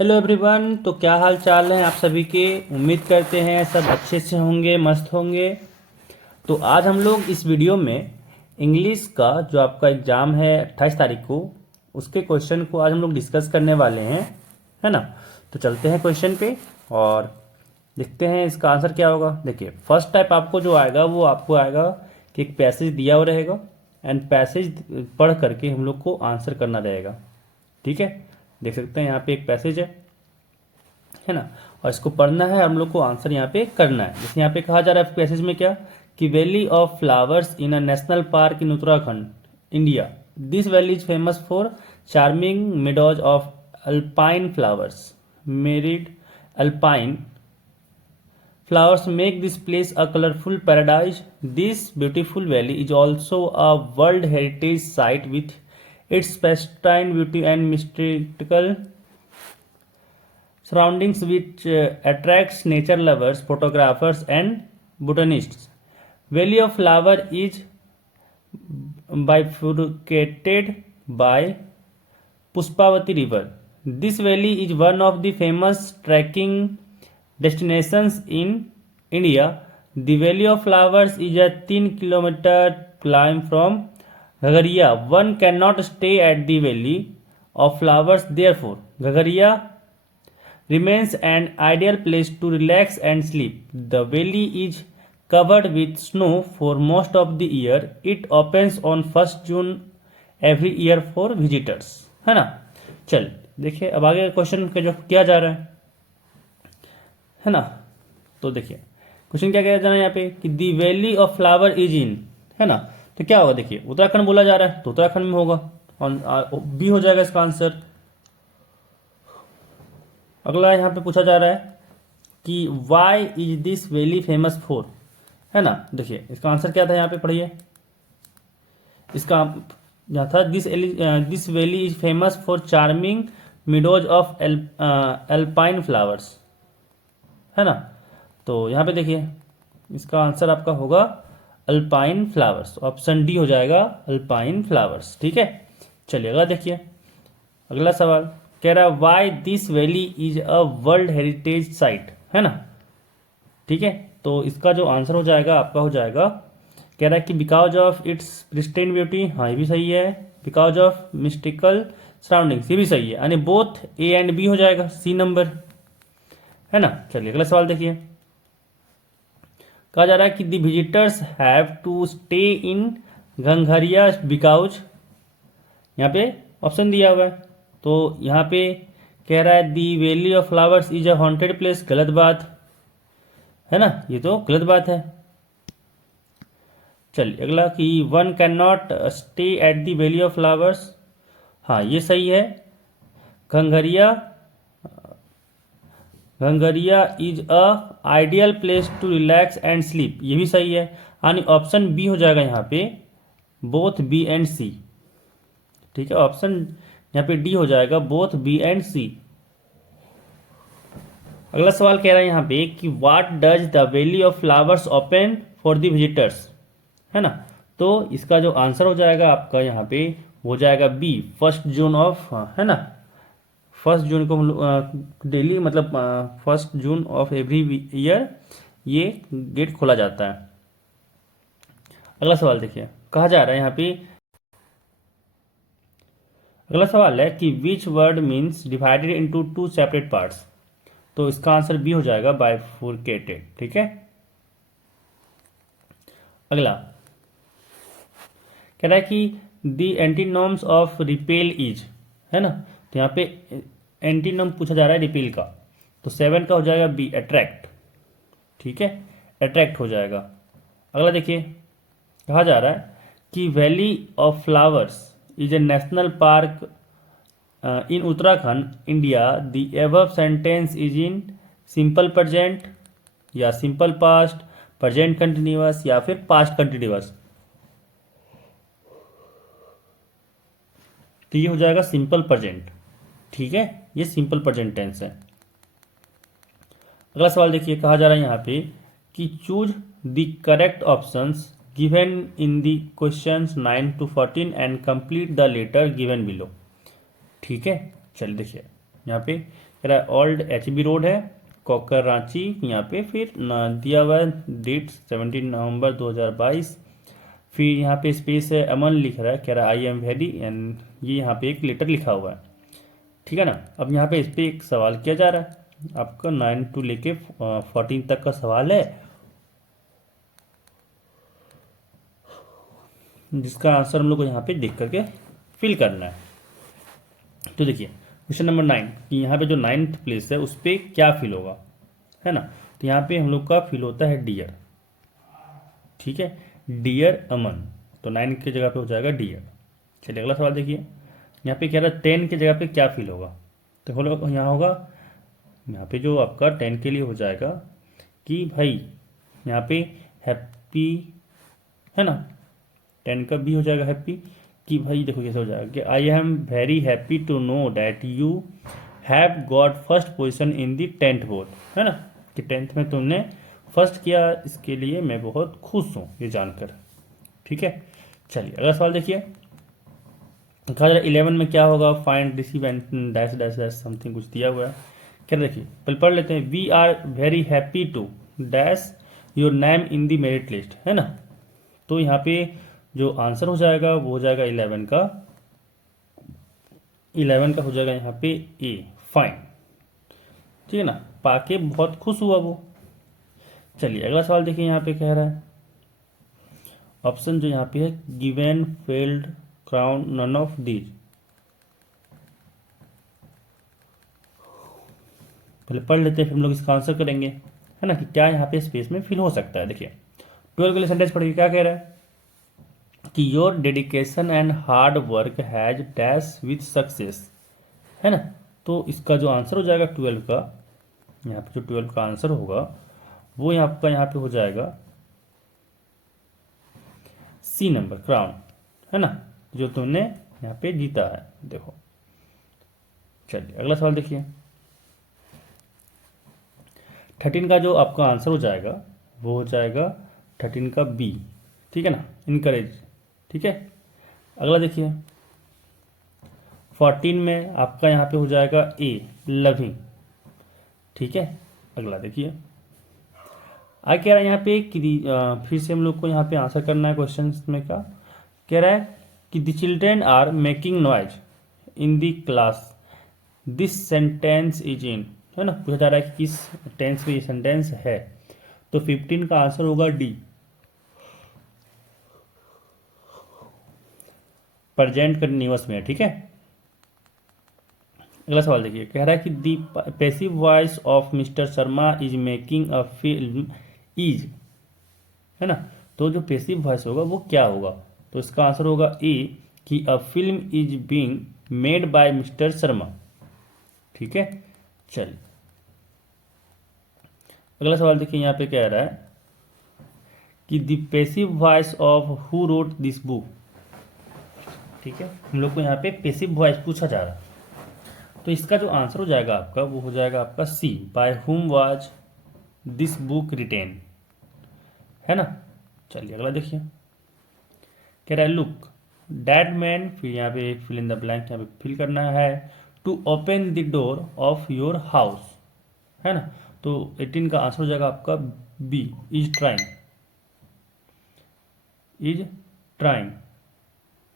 Hello everyone. तो क्या हाल चाल है आप सभी के। उम्मीद करते हैं सब अच्छे से होंगे, मस्त होंगे। तो आज हम लोग इस वीडियो में इंग्लिश का जो आपका एग्ज़ाम है 28 तारीख को, उसके क्वेश्चन को आज हम लोग डिस्कस करने वाले हैं, है ना। तो चलते हैं क्वेश्चन पे और देखते हैं इसका आंसर क्या होगा। देखिए, फर्स्ट टाइप आपको जो आएगा वो आपको आएगा कि एक पैसेज दिया हुआ रहेगा एंड पैसेज पढ़ करके हम लोग को आंसर करना रहेगा। ठीक है, देख सकते हैं यहाँ पे एक पैसेज है ना, और इसको पढ़ना है, हम लोग को आंसर यहाँ पे करना है। जैसे यहाँ पे कहा जा रहा है पैसेज में क्या, कि valley of flowers in a national park in Uttarakhand India. This valley is famous for charming meadows of alpine flowers. Married alpine flowers make this place a colorful paradise. This beautiful valley is also a World Heritage Site with its pristine beauty and mystical surroundings which attracts nature lovers, photographers and botanists. Valley of Flower is bifurcated by Puspavati River. This valley is one of the famous trekking destinations in India. The Valley of Flowers is a 10-kilometer climb from Ghagaria. One cannot stay at the Valley of Flowers, therefore, Ghagaria remains an ideal place to relax and sleep. The valley is covered with snow for most of the year. It opens on 1st June every year for visitors, है ना। चल देखिए अब आगे question का जो किया जा रहा है ना। तो देखिए क्वेश्चन क्या किया जा रहा है यहाँ पे कि the valley of flower is in, है ना। तो क्या होगा, देखिए उत्तराखंड बोला जा रहा है तो उत्तराखंड में होगा और बी हो जाएगा इसका आंसर। अगला यहाँ पे पूछा जा रहा है कि why is this valley famous for, है ना। देखिए इसका आंसर क्या था, यहाँ पे पढ़िए। इसका यहाँ था this valley is famous for charming meadows of alpine flowers, है ना। तो यहाँ पे देखिए इसका आंसर आपका होगा अल्पाइन फ्लावर्स। ऑप्शन डी हो जाएगा अल्पाइन फ्लावर्स। ठीक है, चलिए अगला देखिए। अगला सवाल कह रहा है why this valley is a world heritage site, है ना। ठीक है, तो इसका जो आंसर हो जाएगा आपका हो जाएगा, कह रहा है कि because of its pristine beauty, हाँ ये भी सही है। बिकॉज ऑफ मिस्टिकल सराउंडिंग्स, ये भी सही है, यानी बोथ ए एंड बी हो जाएगा, सी नंबर, है ना। चलिए अगला सवाल देखिए। कहा जा रहा है कि the visitors have to stay in Ghangharia because, यहाँ पे ऑप्शन दिया हुआ है। तो यहाँ पे कह रहा है the valley of flowers is a haunted place, गलत बात है ना, ये तो गलत बात है। चलिए अगला कि one can not stay at the Valley of Flowers, हाँ ये सही है। Ghangharia Ghangharia is a ideal place to relax and sleep, ये भी सही है, यानी ऑप्शन बी हो जाएगा यहाँ पे, बोथ बी एंड सी। ठीक है, ऑप्शन यहाँ पे डी हो जाएगा, बोथ बी एंड सी। अगला सवाल कह रहा है यहाँ पे कि what does the Valley of flowers open for the visitors, है ना। तो इसका जो आंसर हो जाएगा आपका यहाँ पे हो जाएगा बी, 1 जून ऑफ, है ना। 1 जून को हम लोग डेली मतलब 1 जून ऑफ एवरी ईयर ये गेट खोला जाता है। अगला सवाल देखिए, कहा जा रहा है यहाँ पे, अगला सवाल है कि which word means divided into 2 separate parts. तो इसका आंसर बी हो जाएगा बाइफुरकेटेड। ठीक है, अगला कह रहा है कि द एंटीनोम्स ऑफ रिपेल इज, है ना। तो यहाँ पे एंटीनोम पूछा जा रहा है रिपेल का, तो 7 का हो जाएगा बी, अट्रैक्ट। ठीक है, अट्रैक्ट हो जाएगा। अगला देखिए, कहा जा रहा है कि valley of flowers is a national park in Uttarakhand India. The above sentence is in simple present या सिंपल पास्ट, प्रेजेंट कंटिन्यूअस या फिर पास्ट कंटिन्यूअस। तो ये हो जाएगा सिंपल प्रेजेंट। ठीक है, ये सिंपल प्रेजेंट टेंस है। अगला सवाल देखिए, कहा जा रहा है यहाँ पे कि choose the correct options given in the questions 9 to 14 and complete the letter given below. ठीक है, चलिए देखिए यहाँ पे कह रहा है ओल्ड HB रोड है, कोकर रांची, यहाँ पे फिर दिया हुआ है डेट 17 नवंबर 2022। फिर यहाँ पे स्पेस है, अमन लिख रहा है, कह रहा है आई एम वेरी, एंड ये यहाँ पे एक लेटर लिखा हुआ है, ठीक है ना। अब यहाँ पे इस पर एक सवाल किया जा रहा है, आपका 9 to लेके 14 तक का सवाल है, जिसका आंसर हम लोग को यहाँ पे देख करके फिल करना है। तो देखिए क्वेश्चन नंबर 9 कि यहाँ पे जो 9th प्लेस है उस पर क्या फिल होगा, है ना। तो यहाँ पे हम लोग का फिल होता है डियर, ठीक है, डियर अमन, तो 9 की जगह पे हो जाएगा डियर। चलिए अगला सवाल देखिए, यहाँ पे कह रहा है 10 की जगह पे क्या फिल होगा, तो हम लोग यहाँ होगा, यहाँ पे जो आपका 10 के लिए हो जाएगा कि भाई यहाँ पे हैप्पी, है ना, 10 का भी हो जाएगा हैप्पी, कि भाई देखो कैसे हो जाएगा कि I am very happy to know that you have got first position in the 10th board, है ना, कि 10th में तुमने फर्स्ट किया, इसके लिए मैं बहुत खुश हूँ ये जानकर, ठीक है। चलिए अगला सवाल देखिए, कहा जा रहा है 11 में क्या होगा, find receive and dash dash dash something कुछ दिया हुआ है। क्या देखिए पहले पढ़ लेते हैं, we are very happy to dash your name in the merit list, है ना। तो यहाँ पे जो आंसर हो जाएगा वो हो जाएगा 11 का, 11 का हो जाएगा यहाँ पे ए, फाइन, ठीक है ना, पाके बहुत खुश हुआ वो। चलिए अगला सवाल देखिए, यहाँ पे कह रहा है ऑप्शन जो यहाँ पे है, given failed crown none of these, पहले पढ़ लेते हैं फिर हम लोग इसका आंसर करेंगे, है ना, कि क्या यहाँ पे स्पेस में फिल हो सकता है। देखिए 12 के लिए सेंटेंस पढ़िए, क्या कह रहा है कि your dedication and hard work has dash with success, है ना। तो इसका जो आंसर हो जाएगा 12 का, यहाँ पे जो 12 का आंसर होगा वो आपका यहाँ पे हो जाएगा सी नंबर, क्राउन, है ना, जो तुमने यहाँ पे जीता है, देखो। चलिए अगला सवाल देखिए, 13 का जो आपका आंसर हो जाएगा वो हो जाएगा 13 का बी, ठीक है ना, इनकरेज, ठीक है। अगला देखिए 14 में आपका यहाँ पे हो जाएगा ए, लविंग, ठीक है। अगला देखिए आगे कह रहा है यहाँ पे कि फिर से हम लोग को यहाँ पे आंसर करना है क्वेश्चन में का, कह रहा है कि the children are making noise in the class, this sentence is in, है ना, पूछा जा रहा है कि किस टेंस में ये सेंटेंस है, तो 15 का आंसर होगा डी, प्रेजेंट कंटिन्यूअस में, ठीक है। अगला सवाल देखिए, कह रहा है कि the passive voice of mister Sharma is making a film is, है ना, तो जो पैसिव वॉइस होगा वो क्या होगा, तो इसका आंसर होगा ए, कि अ film is being made by mister Sharma, ठीक है। चलिए अगला सवाल देखिए, यहाँ पे कह रहा है कि the passive voice of who wrote this book, ठीक है, हम लोग को यहाँ पे पैसिव वॉइस पूछा जा रहा है, तो इसका जो आंसर हो जाएगा आपका वो हो जाएगा आपका C, by whom was this book written, है ना। चलिए अगला देखिए, कह रहा है लुक डैड मैन, फिर यहाँ पे फिल इन द ब्लैंक यहाँ पे फिल करना है, to open the door of your house, है ना, तो 18 का आंसर हो जाएगा आपका B, is trying, is trying,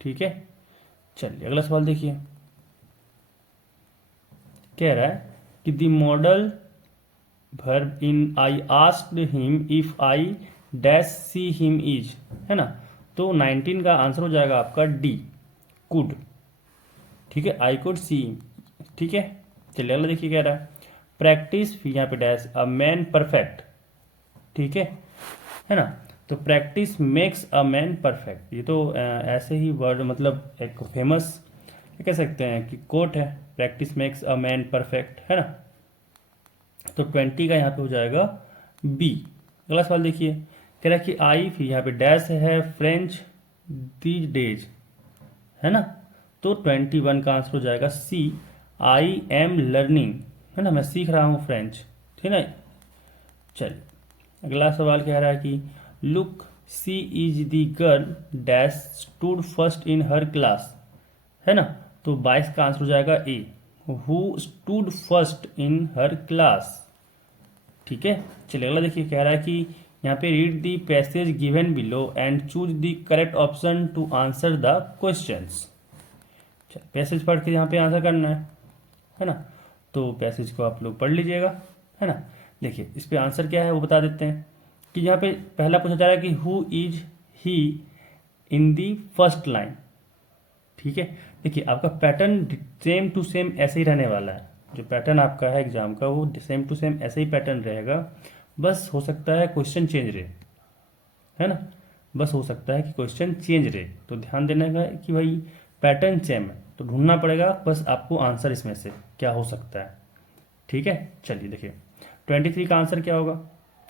ठीक है। चलिए अगला सवाल देखिए, कह रहा है कि the modal verb in I asked him if I dash see him is, है ना, तो 19 का आंसर हो जाएगा आपका डी, कुड, ठीक है, आई कुड सी, ठीक है। चलिए अगला देखिए, कह रहा है प्रैक्टिस, फिर यहाँ पे डैश अ मैन परफेक्ट, ठीक है ना, तो practice makes a man perfect, ये तो ऐसे ही वर्ड, मतलब एक फेमस कह सकते हैं कि कोट है, practice makes a man perfect, है ना, तो 20 का यहाँ पे हो जाएगा बी। अगला सवाल देखिए, कह रहा है कि आई, फिर यहाँ पे डैश है फ्रेंच दीज डेज, है ना, तो 21 का आंसर हो जाएगा सी, आई एम लर्निंग, है ना, मैं सीख रहा हूँ फ्रेंच, ठीक है। चलिए अगला सवाल कह रहा है कि look she is the girl dash stood first in her class, है ना, तो 22 का आंसर हो जाएगा A, who stood first in her class. ठीक है, चलिए अगला देखिए, कह रहा है कि यहाँ पे read the passage given below and choose the correct option to answer the questions. Passage पढ़ के यहाँ पे आंसर करना है ना। तो पैसेज को आप लोग पढ़ लीजिएगा, है ना। देखिए इस पे आंसर क्या है वो बता देते हैं कि यहाँ पे पहला पूछा जा रहा है कि who is he in the first line. ठीक है, देखिए आपका पैटर्न सेम टू सेम ऐसे ही रहने वाला है। जो पैटर्न आपका है एग्जाम का वो सेम टू सेम ऐसे ही पैटर्न रहेगा, बस हो सकता है क्वेश्चन चेंज रहे, है ना। बस हो सकता है कि क्वेश्चन चेंज रहे, तो ध्यान देने का है कि भाई पैटर्न सेम है, तो ढूंढना पड़ेगा बस आपको आंसर इसमें से क्या हो सकता है। ठीक है, चलिए देखिए 23 का आंसर क्या होगा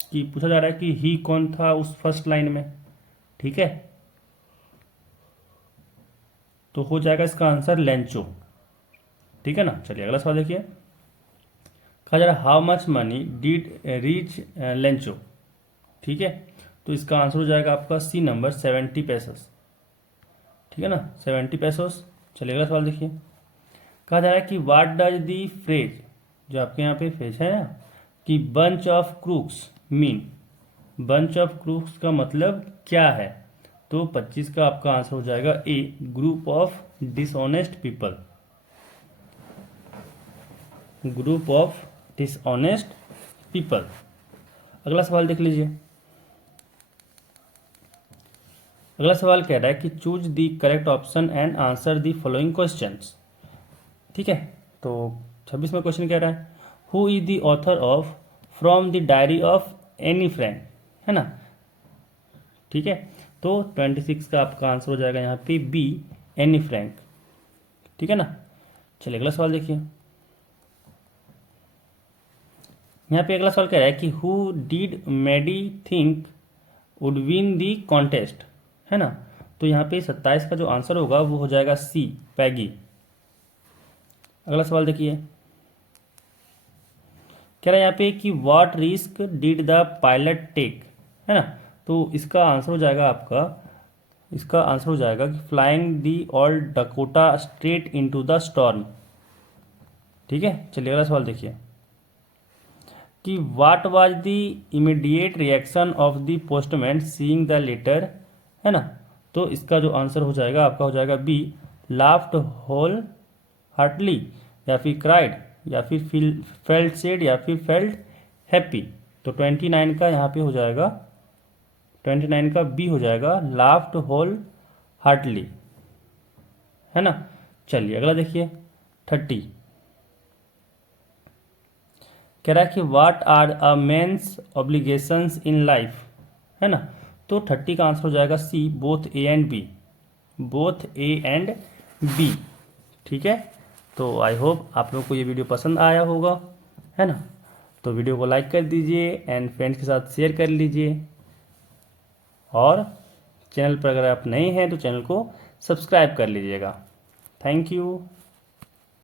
कि पूछा जा रहा है कि ही कौन था उस फर्स्ट लाइन में। ठीक है, तो हो जाएगा इसका आंसर लेंचो। ठीक है ना। चलिए अगला सवाल देखिए, कहा जा रहा है how much money did reach Lencho. ठीक है, तो इसका आंसर हो जाएगा आपका सी नंबर 70 पैसोस। ठीक है ना, 70 पैसोस। चलिए अगला सवाल देखिए, कहा जा रहा है कि व्हाट डज दी फ्रेज, जो आपके यहाँ पे फ्रेज है ना कि bunch of crooks mean. Bunch of crooks का मतलब क्या है, तो 25 का आपका आंसर हो जाएगा A, group of dishonest people. Group of dishonest people. अगला सवाल देख लीजिए, अगला सवाल कह रहा है कि choose the correct option and answer the following questions. ठीक है, तो 26 में क्वेश्चन कह रहा है who is the author of from the diary of any friend, है ना। ठीक है, तो 26 का आपका आंसर हो जाएगा यहाँ पे बी, एनी फ्रैंक। ठीक है ना। चलिए अगला सवाल देखिए, यहाँ पे अगला सवाल कह रहा है कि who did Maddie think would win the contest, है ना। तो यहाँ पे 27 का जो आंसर होगा वो हो जाएगा सी, पैगी। अगला सवाल देखिए, कह रहा है यहाँ पे कि what risk did the pilot take, है ना। तो इसका आंसर हो जाएगा आपका, इसका आंसर हो जाएगा कि flying the old Dakota straight into the storm. ठीक है, चलिए अगला सवाल देखिए कि what was the immediate reaction of the postman seeing the letter, है ना। तो इसका जो आंसर हो जाएगा आपका हो जाएगा बी, लाफ्ड होल हार्टली, या फिर क्राइड, या फिर फेल्ट सैड, या फिर फेल्ट हैप्पी। तो 29 का यहाँ पे हो जाएगा, 29 का बी हो जाएगा, लाफ्ड होल हार्टली, है ना। चलिए अगला देखिए 30, कह रहा है कि what are a men's obligations in life, है ना। तो 30 का आंसर हो जाएगा C, both A and B, both A and B. ठीक है, तो आई होप आप लोगों को ये वीडियो पसंद आया होगा, है ना। तो वीडियो को लाइक कर दीजिए एंड फ्रेंड्स के साथ शेयर कर लीजिए, और चैनल पर अगर आप नए हैं तो चैनल को सब्सक्राइब कर लीजिएगा। Thank you.